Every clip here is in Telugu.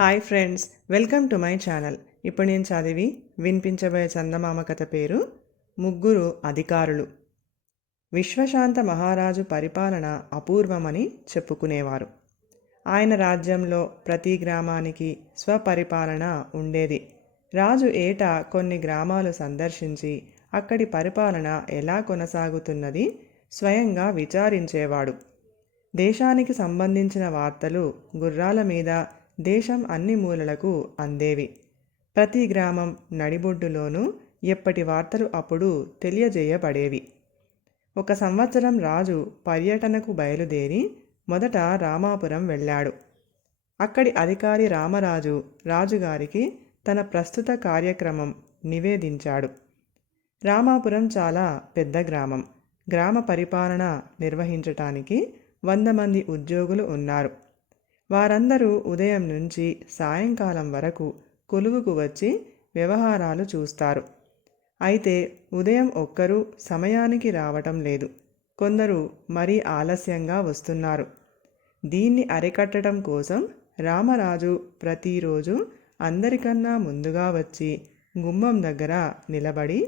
Hi friends welcome to my channel. ఇప్పుడు నేను చదివి వినిపించబోయే చందమామ కథ పేరు ముగ్గురు అధికారులు. విశ్వశాంత మహారాజు పరిపాలన అపూర్వమని చెప్పుకునేవారు. ఆయన రాజ్యంలో ప్రతి గ్రామానికి స్వపరిపాలన ఉండేది. రాజు ఏటా కొన్ని గ్రామాలు సందర్శించి అక్కడి పరిపాలన ఎలా కొనసాగుతున్నది స్వయంగా విచారించేవాడు. దేశానికి సంబంధించిన వార్తలు గుర్రాల మీద దేశం అన్ని మూలలకు అందేవి. ప్రతి గ్రామం నడిబొడ్డులోనూ ఎప్పటి వార్తలు అప్పుడు తెలియజేయబడేవి. ఒక సంవత్సరం రాజు పర్యటనకు బయలుదేరి మొదట రామాపురం వెళ్ళాడు. అక్కడి అధికారి రామరాజు రాజుగారికి తన ప్రస్తుత కార్యక్రమం నివేదించాడు. రామాపురం చాలా పెద్ద గ్రామం. గ్రామ పరిపాలన నిర్వహించటానికి వంద మంది ఉద్యోగులు ఉన్నారు. వారందరూ ఉదయం నుంచి సాయంకాలం వరకు కొలువుకు వచ్చి వ్యవహారాలు చూస్తారు. అయితే ఉదయం ఒక్కరూ సమయానికి రావటం లేదు. కొందరు మరీ ఆలస్యంగా వస్తున్నారు. దీన్ని అరికట్టడం కోసం రామరాజు ప్రతిరోజు అందరికన్నా ముందుగా వచ్చి గుమ్మం దగ్గర నిలబడి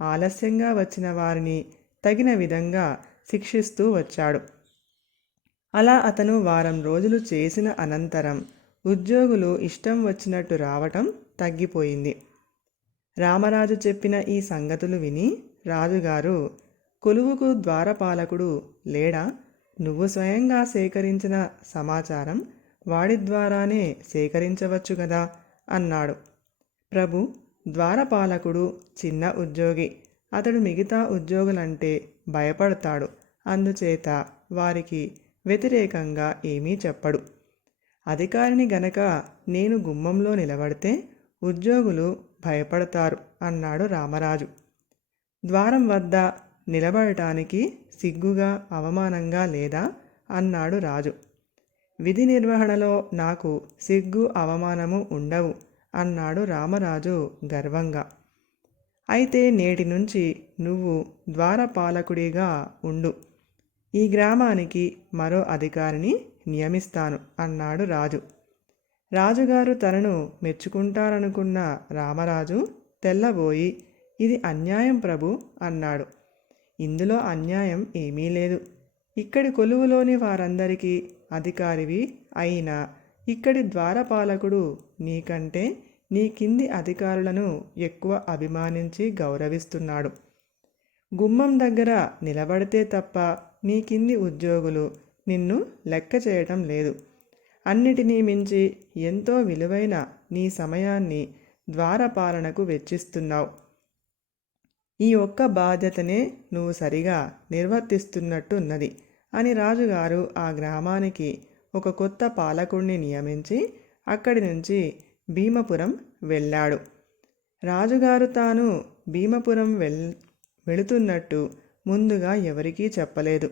ఆలస్యంగా వచ్చిన వారిని తగిన విధంగా శిక్షిస్తూ వచ్చాడు. అలా అతను వారం రోజులు చేసిన అనంతరం ఉద్యోగులు ఇష్టం వచ్చినట్టు రావటం తగ్గిపోయింది. రామరాజు చెప్పిన ఈ సంగతులు విని రాజుగారు కొలువుకు ద్వారపాలకుడు లేడా? నువ్వు స్వయంగా సేకరించిన సమాచారం వాడి ద్వారానే సేకరించవచ్చు కదా? అన్నాడు. ప్రభు ద్వారపాలకుడు చిన్న ఉద్యోగి. అతడు మిగతా ఉద్యోగులంటే భయపడతాడు. అందుచేత వారికి వ్యతిరేకంగా ఏమీ చెప్పడు. అధికారిని గనక నేను గుమ్మంలో నిలబడితే ఉద్యోగులు భయపడతారు అన్నాడు రామరాజు. ద్వారం వద్ద నిలబడటానికి సిగ్గుగా అవమానంగా లేదా? అన్నాడు రాజు. విధి నిర్వహణలో నాకు సిగ్గు అవమానము ఉండవు అన్నాడు రామరాజు గర్వంగా. అయితే నేటి నుంచి నువ్వు ద్వారపాలకుడిగా ఉండు. ఈ గ్రామానికి మరో అధికారిని నియమిస్తాను అన్నాడు రాజు. రాజుగారు తనను మెచ్చుకుంటారనుకున్న రామరాజు తెల్లబోయి ఇది అన్యాయం ప్రభు అన్నాడు. ఇందులో అన్యాయం ఏమీ లేదు. ఇక్కడి కొలువులోని వారందరికీ అధికారివి అయినా ఇక్కడి ద్వారపాలకుడు నీకంటే నీ కింది అధికారులను ఎక్కువ అభిమానించి గౌరవిస్తున్నాడు. గుమ్మం దగ్గర నిలబడితే తప్ప నీ కింది ఉద్యోగులు నిన్ను లెక్క చేయటం లేదు. అన్నిటినీ మించి ఎంతో విలువైన నీ సమయాన్ని ద్వారపాలనకు వెచ్చిస్తున్నావు. ఈ ఒక్క బాధ్యతనే నువ్వు సరిగా నిర్వర్తిస్తున్నట్టు ఉన్నది అని రాజుగారు ఆ గ్రామానికి ఒక కొత్త పాలకుడిని నియమించి అక్కడి నుంచి భీమపురం వెళ్ళాడు. రాజుగారు తాను భీమపురం వెళ్ వెళుతున్నట్టు ముందుగా ఎవరికీ చెప్పలేదు.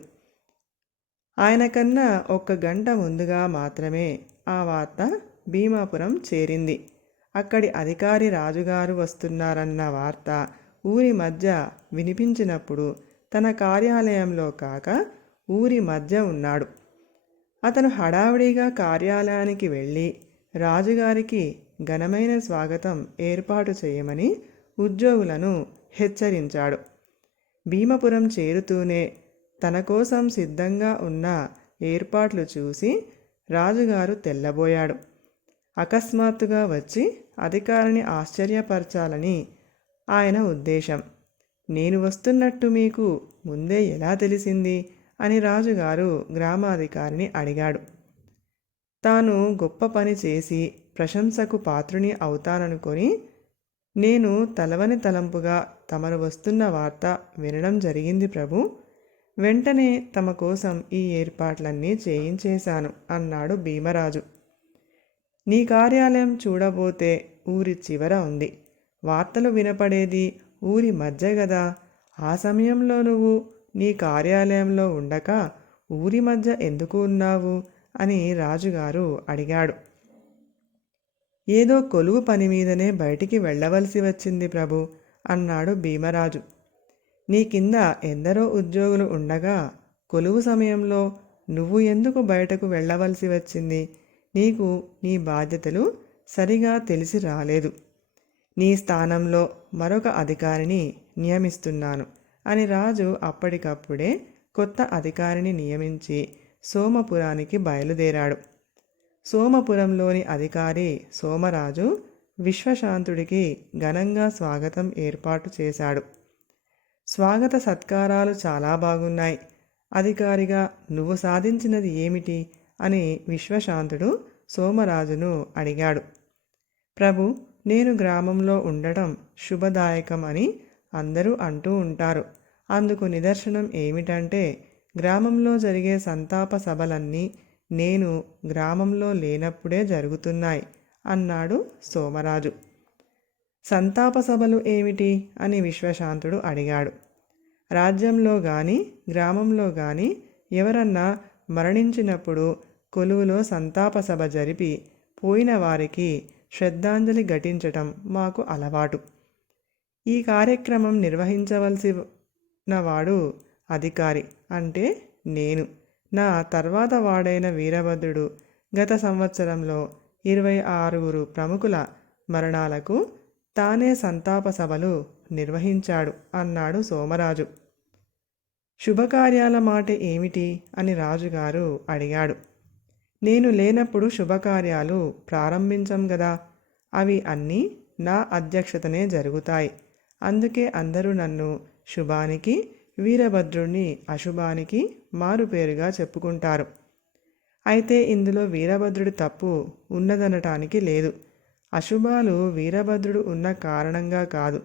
ఆయన కన్నా ఒక్క గంట ముందుగా మాత్రమే ఆ వార్త భీమాపురం చేరింది. అక్కడి అధికారి రాజుగారు వస్తున్నారన్న వార్త ఊరి మధ్య వినిపించినప్పుడు తన కార్యాలయంలో కాక ఊరి మధ్య ఉన్నాడు. అతను హడావిడిగా కార్యాలయానికి వెళ్ళి రాజుగారికి ఘనమైన స్వాగతం ఏర్పాటు చేయమని ఉద్యోగులను హెచ్చరించాడు. భీమపురం చేరుతూనే తన కోసం సిద్ధంగా ఉన్న ఏర్పాట్లు చూసి రాజుగారు తెల్లబోయాడు. అకస్మాత్తుగా వచ్చి అధికారిని ఆశ్చర్యపరచాలని ఆయన ఉద్దేశం. నేను వస్తున్నట్టు మీకు ముందే ఎలా తెలిసింది? అని రాజుగారు గ్రామాధికారిని అడిగాడు. తాను గొప్ప పని చేసి ప్రశంసకు పాత్రుని అవుతాననుకొని నేను తలవని తలంపుగా తమరు వస్తున్న వార్త వినడం జరిగింది ప్రభు. వెంటనే తమ కోసం ఈ ఏర్పాట్లన్నీ చేయించేశాను అన్నాడు భీమరాజు. నీ కార్యాలయం చూడబోతే ఊరి చివర ఉంది. వార్తలు వినపడేది ఊరి మధ్య గదా. ఆ సమయంలో నువ్వు నీ కార్యాలయంలో ఉండక ఊరి మధ్య ఎందుకు ఉన్నావు అని రాజుగారు అడిగాడు. ఏదో కొలువు పని మీదనే బయటికి వెళ్ళవలసి వచ్చింది ప్రభు అన్నాడు భీమరాజు. నీ కింద ఎందరో ఉద్యోగులు ఉండగా కొలువు సమయంలో నువ్వు ఎందుకు బయటకు వెళ్ళవలసి వచ్చింది? నీకు నీ బాధ్యతలు సరిగా తెలిసి రాలేదు. నీ స్థానంలో మరొక అధికారిని నియమిస్తున్నాను అని రాజు అప్పటికప్పుడే కొత్త అధికారిని నియమించి సోమపురానికి బయలుదేరాడు. సోమపురంలోని అధికారి సోమరాజు విశ్వశాంతుడికి ఘనంగా స్వాగతం ఏర్పాటు చేశాడు. స్వాగత సత్కారాలు చాలా బాగున్నాయి. అధికారిగా నువ్వు సాధించినది ఏమిటి? అని విశ్వశాంతుడు సోమరాజును అడిగాడు. ప్రభు నేను గ్రామంలో ఉండటం శుభదాయకం అని అందరూ అంటూ ఉంటారు. అందుకు నిదర్శనం ఏమిటంటే గ్రామంలో జరిగే సంతాప సభలన్నీ నేను గ్రామంలో లేనప్పుడే జరుగుతున్నాయి అన్నాడు సోమరాజు. సంతాప సభలు ఏమిటి? అని విశ్వశాంతుడు అడిగాడు. రాజ్యంలో గాని గ్రామంలో గాని ఎవరన్నా మరణించినప్పుడు కొలువులో సంతాప సభ జరిపి పోయిన వారికి శ్రద్ధాంజలి ఘటించటం మాకు అలవాటు. ఈ కార్యక్రమం నిర్వహించవలసిన వాడు అధికారి అంటే నేను. నా తర్వాత వాడైన వీరభద్రుడు గత సంవత్సరంలో ఇరవై ఆరుగురు ప్రముఖుల మరణాలకు తానే సంతాప సభలు నిర్వహించాడు అన్నాడు సోమరాజు. శుభకార్యాల మాట ఏమిటి? అని రాజుగారు అడిగాడు. నేను లేనప్పుడు శుభకార్యాలు ప్రారంభించం గదా? అవి అన్నీ నా అధ్యక్షతనే జరుగుతాయి. అందుకే అందరూ నన్ను శుభానికి వీరభద్రుణ్ణి అశుభానికి మారుపేరుగా చెప్పుకుంటారు. అయితే ఇందులో వీరభద్రుడి తప్పు ఉన్నదనటానికి లేదు. అశుభాలు వీరభద్రుడు ఉన్న కారణంగా కాదు.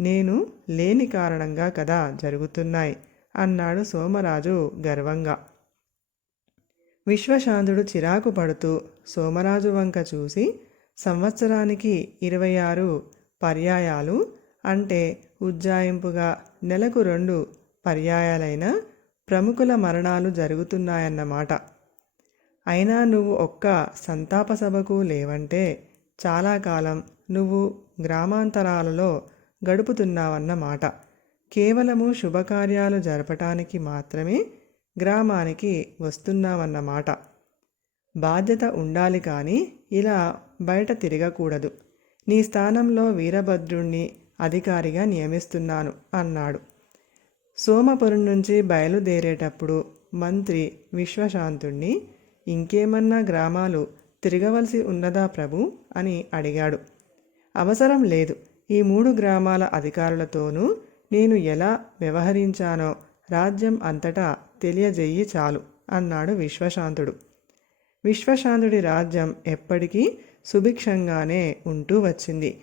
నేను లేని కారణంగా కదా జరుగుతున్నాయి అన్నాడు సోమరాజు గర్వంగా. విశ్వశాంతుడు చిరాకు పడుతూ సోమరాజు వంక చూసి సంవత్సరానికి ఇరవై ఆరు పర్యాయాలు అంటే ఉజ్జాయింపుగా నెలకు రెండు పర్యాయాలైన ప్రముఖుల మరణాలు జరుగుతున్నాయన్నమాట. అయినా నువ్వు ఒక్క సంతాప సభకు లేవంటే చాలా కాలం నువ్వు గ్రామాంతరాలలో గడుపుతున్నావన్నమాట. కేవలము శుభకార్యాలు జరపటానికి మాత్రమే గ్రామానికి వస్తున్నావన్నమాట. బాధ్యత ఉండాలి కానీ ఇలా బయట తిరగకూడదు. నీ స్థానంలో వీరభద్రుణ్ణి అధికారిగా నియమిస్తున్నాను అన్నాడు. సోమపురం నుంచి బయలుదేరేటప్పుడు మంత్రి విశ్వశాంతుణ్ణి ఇంకేమన్నా గ్రామాలు తిరగవలసి ఉన్నదా ప్రభు అని అడిగాడు. అవసరం లేదు. ఈ మూడు గ్రామాల అధికారులతోనూ నేను ఎలా వ్యవహరించానో రాజ్యం అంతటా తెలియజేయి చాలు అన్నాడు విశ్వశాంతుడు. విశ్వశాంతుడి రాజ్యం ఎప్పటికీ సుభిక్షంగానే ఉంటూ వచ్చింది.